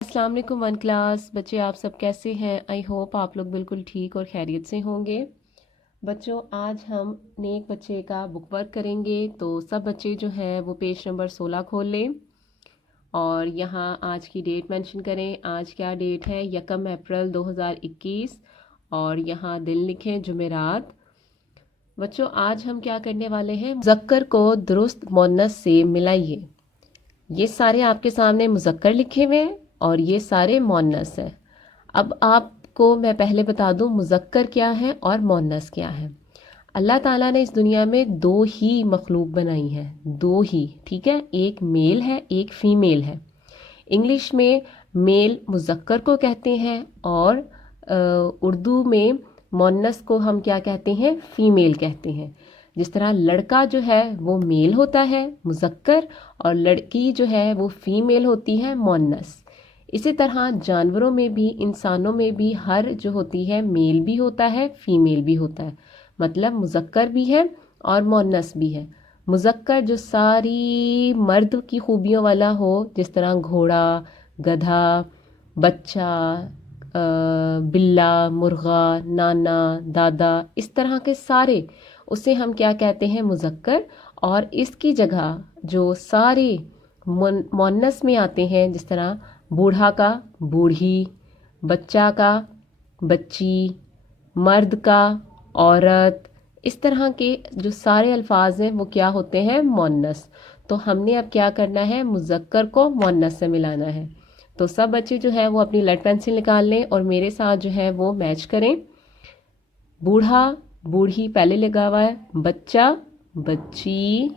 अस्सलाम वालेकुम one class बच्चे, आप सब कैसे हैं? आई होप आप लोग बिल्कुल ठीक और खैरियत से होंगे। बच्चों, आज हम नेक बच्चे का बुक वर्क करेंगे। तो सब बच्चे जो हैं वो पेज नंबर 16 खोल लें और यहाँ आज की डेट मेंशन करें। आज क्या डेट है? 1 अप्रैल 2021 और यहाँ दिन लिखें जुमेरात। बच्चों, आज हम क्या करने वाले हैं? मुज़क्कर को दुरुस्त मुअन्नस से मिलाइए। ये सारे आपके सामने मुज़क्कर लिखे हुए हैं और ये सारे मुअन्नस हैं। अब आपको मैं पहले बता दूं मुज़क्कर क्या है और मुअन्नस क्या है। अल्लाह ताला ने इस दुनिया में दो ही मखलूक बनाई हैं, दो ही, ठीक है। एक मेल है, एक फीमेल है। इंग्लिश में मेल मुज़क्कर को कहते हैं और उर्दू में मुअन्नस को हम क्या कहते हैं? फीमेल कहते हैं। जिस तरह लड़का जो है वो मेल होता है मुज़क्कर और लड़की जो है वो फीमेल होती है मुअन्नस। इसी तरह जानवरों में भी, इंसानों में भी हर जो होती है मेल भी होता है, फीमेल भी होता है। मतलब मुज़क्कर भी है और मुअन्नस भी है। मुज़क्कर जो सारी मर्द की खूबियों वाला हो, जिस तरह घोड़ा, गधा, बच्चा, बिल्ला, मुर्गा, नाना, दादा, इस तरह के सारे, उसे हम क्या कहते हैं? मुज़क्कर। और इसकी जगह जो सारे मुअन्नस में आते हैं, जिस तरह बूढ़ा का बूढ़ी, बच्चा का बच्ची, मर्द का औरत, इस तरह के जो सारे अल्फाज हैं वो क्या होते हैं? मुअन्नस। तो हमने अब क्या करना है? मुज़क्कर को मुअन्नस से मिलाना है। तो सब बच्चे जो है वो अपनी लेड पेंसिल निकाल लें और मेरे साथ जो है वो मैच करें। बूढ़ा बूढ़ी पहले लगा हुआ है, बच्चा बच्ची,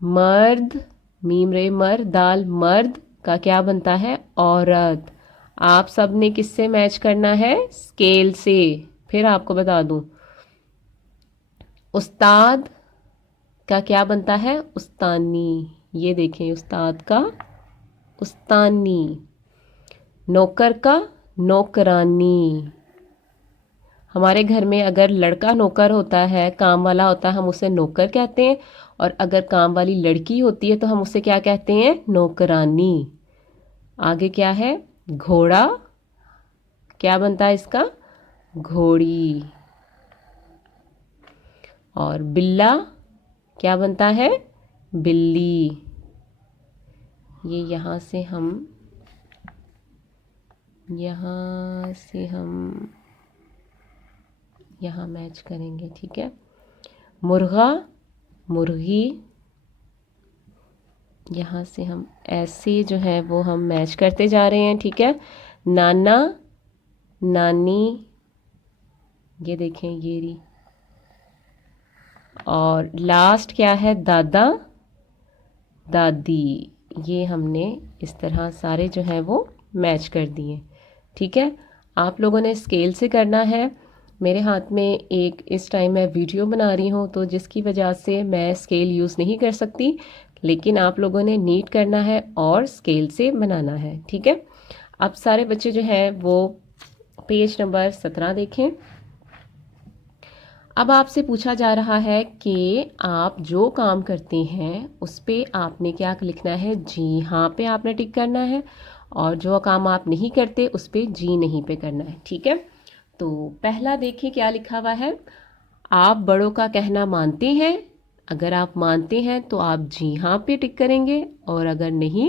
मर्द मीम रे मर्द, दाल मर्द का क्या बनता है? औरत। आप सब ने किससे मैच करना है? स्केल से। फिर आपको बता दूं, उस्ताद का क्या बनता है? उस्तानी। ये देखें, उस्ताद का उस्तानी। नौकर का नौकरानी। हमारे घर में अगर लड़का नौकर होता है, काम वाला होता है, हम उसे नौकर कहते हैं। और अगर काम वाली लड़की होती है तो हम उसे क्या कहते हैं? नौकरानी। आगे क्या है? घोड़ा क्या बनता है इसका? घोड़ी। और बिल्ला क्या बनता है? बिल्ली। ये यहाँ से हम यहाँ मैच करेंगे, ठीक है। मुर्गा मुर्गी, यहाँ से हम ऐसे जो है वो हम मैच करते जा रहे हैं, ठीक है। नाना नानी, ये देखें ये रही। और लास्ट क्या है? दादा दादी। ये हमने इस तरह सारे जो है वो मैच कर दिए, ठीक है। आप लोगों ने स्केल से करना है। मेरे हाथ में एक इस टाइम मैं वीडियो बना रही हूँ तो जिसकी वजह से मैं स्केल यूज़ नहीं कर सकती, लेकिन आप लोगों ने नीट करना है और स्केल से बनाना है, ठीक है। अब सारे बच्चे जो हैं वो पेज नंबर 17 देखें। अब आपसे पूछा जा रहा है कि आप जो काम करते हैं उस पे आपने क्या लिखना है? जी हाँ पे आपने टिक करना है और जो काम आप नहीं करते उस पे जी नहीं पे करना है, ठीक है। तो पहला देखिए क्या लिखा हुआ है। आप बड़ों का कहना मानते हैं? अगर आप मानते हैं तो आप जी हाँ पे टिक करेंगे और अगर नहीं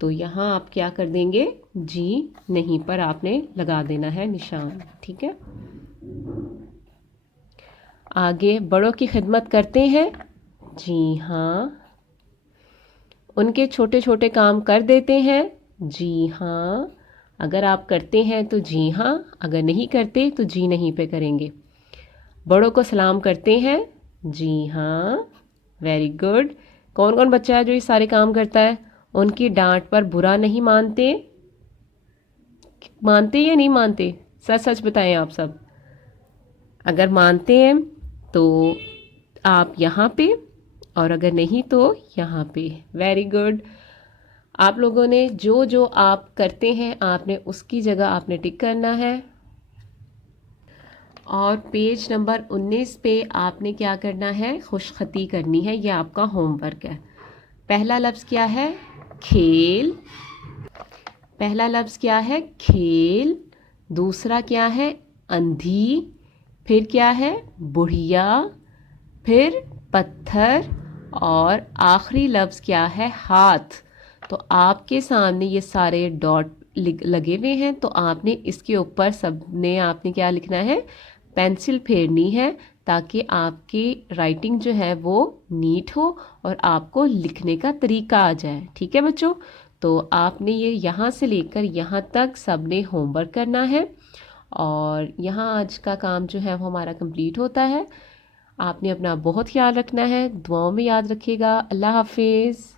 तो यहाँ आप क्या कर देंगे? जी नहीं पर आपने लगा देना है निशान, ठीक है। आगे, बड़ों की खिदमत करते हैं? जी हाँ। उनके छोटे छोटे काम कर देते हैं? जी हाँ। अगर आप करते हैं तो जी हाँ, अगर नहीं करते तो जी नहीं पे करेंगे। बड़ों को सलाम करते हैं? जी हाँ, वेरी गुड। कौन कौन बच्चा है जो ये सारे काम करता है? उनकी डांट पर बुरा नहीं मानते? मानते या नहीं मानते? सच सच बताएं आप सब। अगर मानते हैं तो आप यहाँ पे और अगर नहीं तो यहाँ पे। Very good. आप लोगों ने जो जो आप करते हैं आपने उसकी जगह आपने टिक करना है। और पेज नंबर 19 पे आपने क्या करना है? खुशखती करनी है। ये आपका होमवर्क है। पहला लफ्ज़ क्या है? खेल। पहला लफ्ज़ क्या है? खेल। दूसरा क्या है? अंधी। फिर क्या है? बुढ़िया। फिर पत्थर। और आखिरी लफ्ज़ क्या है? हाथ। तो आपके सामने ये सारे डॉट लगे हुए हैं, तो आपने इसके ऊपर सबने आपने क्या लिखना है? पेंसिल फेरनी है, ताकि आपकी राइटिंग जो है वो नीट हो और आपको लिखने का तरीका आ जाए। ठीक है बच्चों, तो आपने ये यहाँ से लेकर यहाँ तक सबने होमवर्क करना है और यहाँ आज का काम जो है वो हमारा कंप्लीट होता है। आपने अपना बहुत ख्याल रखना है, दुआओं में याद रखिएगा। अल्लाह हाफिज़।